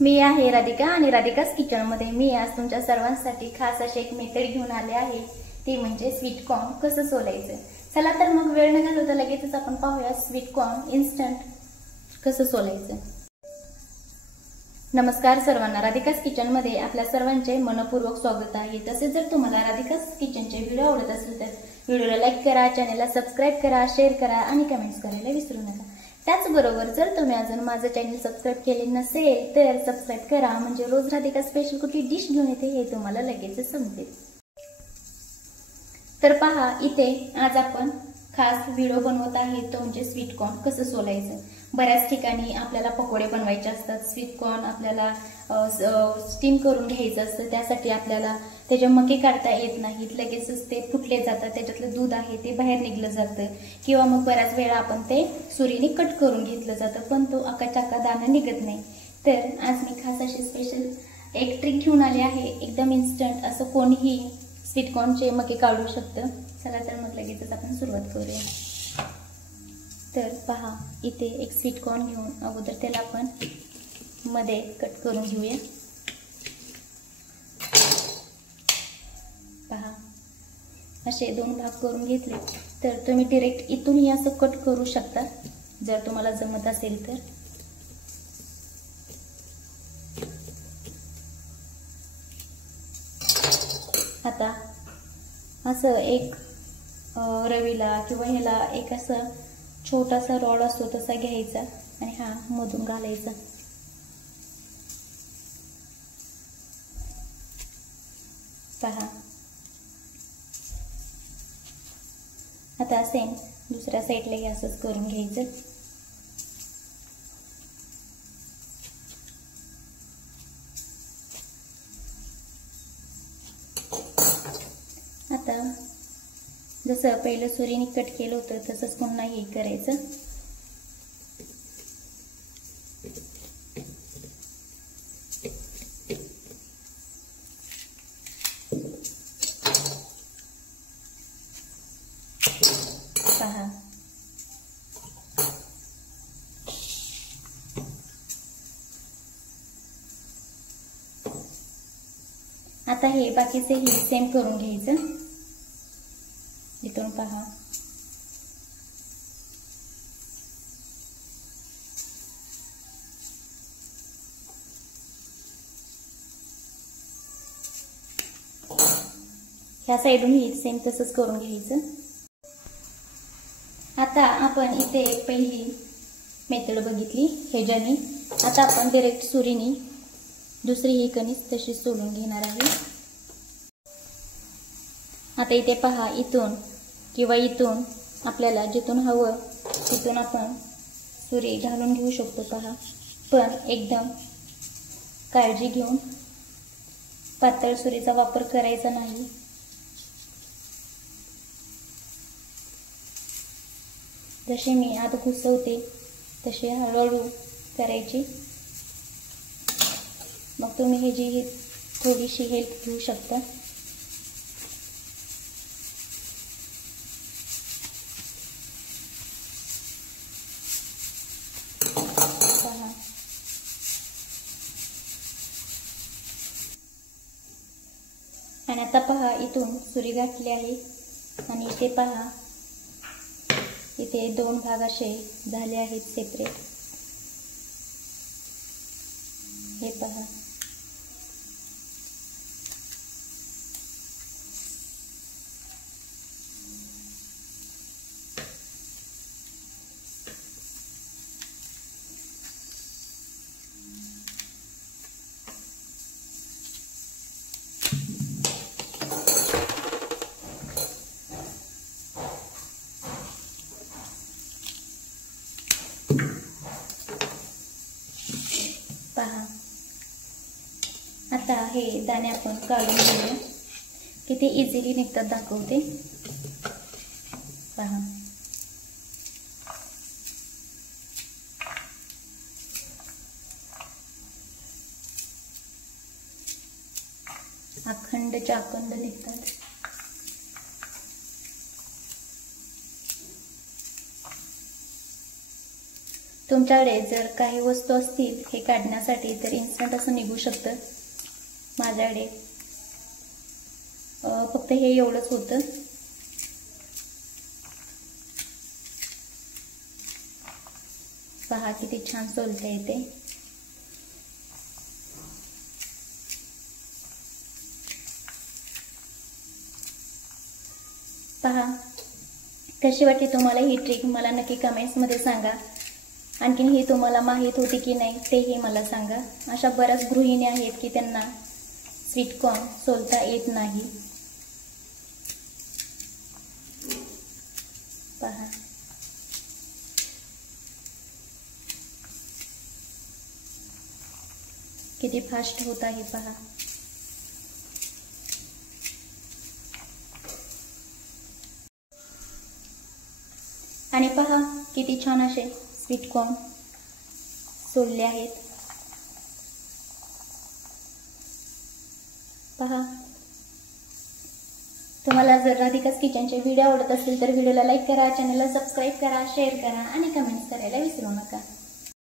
मी आहे राधिका आणि राधिकाच किचन मध्ये मी आज तुमच्या सर्वांसाठी खास अशी एक मेथड घेऊन आले आहे, ती म्हणजे स्वीट कॉर्न कसं सोलायचं। चला तर मग वेळ न घालवता लगेचच आपण पाहूया स्वीट कॉर्न इन्स्टंट कसं सोलायचं। नमस्कार सर्वांना, राधिकाच किचन मध्ये आपल्या सर्वांचे मनपूर्वक स्वागत आहे। तसेच जर तुम्हाला राधिकाच किचनचे व्हिडिओ आवडत असेल तर व्हिडिओला लाईक करा, चॅनलला सबस्क्राइब करा, शेअर करा आणि कमेंट्स करायला विसरू नका। त्याचबरोबर जर तुम्ही अजून माझं चॅनल सबस्क्राइब केले नसेल तर सबस्क्राइब करा, म्हणजे रोज राधिका स्पेशल कुठली डिश घेऊन येते हे तुम्हाला लगेचच समजेल। तर पहा, इथे आज आपण खास व्हिडिओ बनवत आहे तो म्हणजे स्वीट कॉर्न कसं सोलायचं। बऱ्याच ठिकाणी आपल्याला पकोडे बनवायचे असतात, स्वीट कॉर्न आपल्याला स्टीम करून घ्यायचं असतं, त्यासाठी आपल्याला त्याचे मके काढता येत नाहीत, लगेचच ते फुटले जातात, त्याच्यातलं दूध आहे ते बाहेर निघलं जातं, किंवा मग बऱ्याच वेळा आपण ते सुरीने कट करून घेतलं जातं पण तो अकाचाका दाणा निघत नाही। तर आज मी खास अशी स्पेशल एक ट्रिक घेऊन आली आहे, एकदम इन्स्टंट असं कोणीही स्वीट कॉर्नचे मके काढू शकतं। चला तर मग लगेचच आपण सुरुवात करूया। तर पहा, इथे एक स्वीट कॉर्न घेऊन अगोदर त्याला आपण मध्ये कट करून घेऊया। पहा, असे दोन भाग करून घेतले तर तुम्ही डायरेक्ट इथूनही असं कट करू शकता जर तुम्हाला जमत असेल तर। आता असं एक रवीला किंवा ह्याला एक असं छोटासा रॉड असतो तसा घ्यायचा आणि हा मधून घालायचा। पहा, आता सेम दुसऱ्या साईडलाही असंच करून घ्यायचं। आता जसं पहिलं सुरीने कट केलं होतं तसंच पुन्हा हे करायचं। पहा, आता हे बाकीचे ही सेम करून घ्यायचं। इथून पहा, ह्या साइडून ही सेम तसंच करून घ्यायचं। आता आपण इथे पहिली मेथड बघितली ह्याच्याने, आता आपण डायरेक्ट सुरीने दुसरी ही कणीस तशी सोलून घेणार आहे। आता इथे पहा, इथून किंवा इथून आपल्याला जिथून हवं तिथून आपण सुरी घालून घेऊ शकतो। पहा, पण एकदम काळजी घेऊन पातळ सुरीचा वापर करायचा नाही। जसे मी आत घुसवते तसे हळूहळू करायची, मग तुम्ही हे जी थोडीशी हेल्प घेऊ शकता। पहा, आणि आता पहा, इथून सुरी घातली आहे आणि इथे पहा, इथे दोन भाग असे झाले आहेत सेपरेट। हे पहा, पहा, आता हे दाणे आपण काढून घेऊया, किती इझिली निघतात दाखवते। पहा, अखंडच्या अखंड निघतात। तुमच्याकडे जर काही वस्तू असतील हे काढण्यासाठी तर इन्स्टंट असं निघू शकतं. माझ्याकडे फक्त हे एवढंच होतं. पहा किती छान सोलता येते. पहा कशी वाटते तुम्हाला ही ट्रिक मला नक्की कमेंट्समध्ये सांगा. आणखीन ही तुम्हाला माहीत होती की नाही तेही मला सांगा. अशा बऱ्याच गृहिणी आहेत की त्यांना स्वीटकॉर्न सोलता येत नाही. पहा किती फास्ट होत आहे. पहा आणि पहा किती छान असे स्वीटकॉर्न सोलले आहेत. पहा तुम्हाला जर राधिकाज किचनचे व्हिडिओ आवडत असतील तर व्हिडिओला लाईक करा, चॅनलला सबस्क्राईब करा, शेअर करा आणि कमेंट्स करायला विसरू नका.